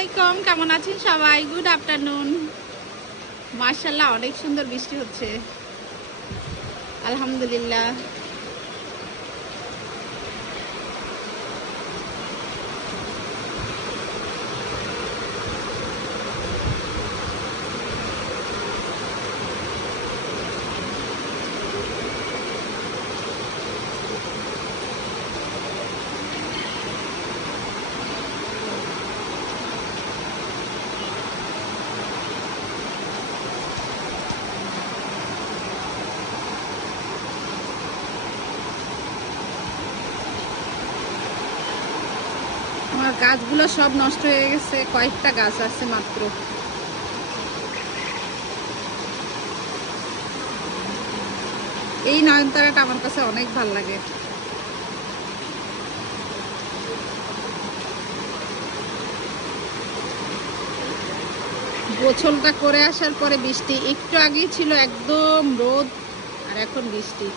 আলাইকুম, কেমন আছেন সবাই? Good afternoon. মাশাআল্লাহ অনেক সুন্দর বৃষ্টি হচ্ছে, আলহামদুলিল্লাহ। আমার গাছগুলো সব নষ্ট হয়ে গেছে, কয়েকটা গাছ আছে মাত্র। এই নয়নতারাটা আমার কাছে অনেক ভালো লাগে। গোছলটা করে আসার পরে বৃষ্টি, একটু আগেই ছিল একদম রোদ, আর এখন বৃষ্টি।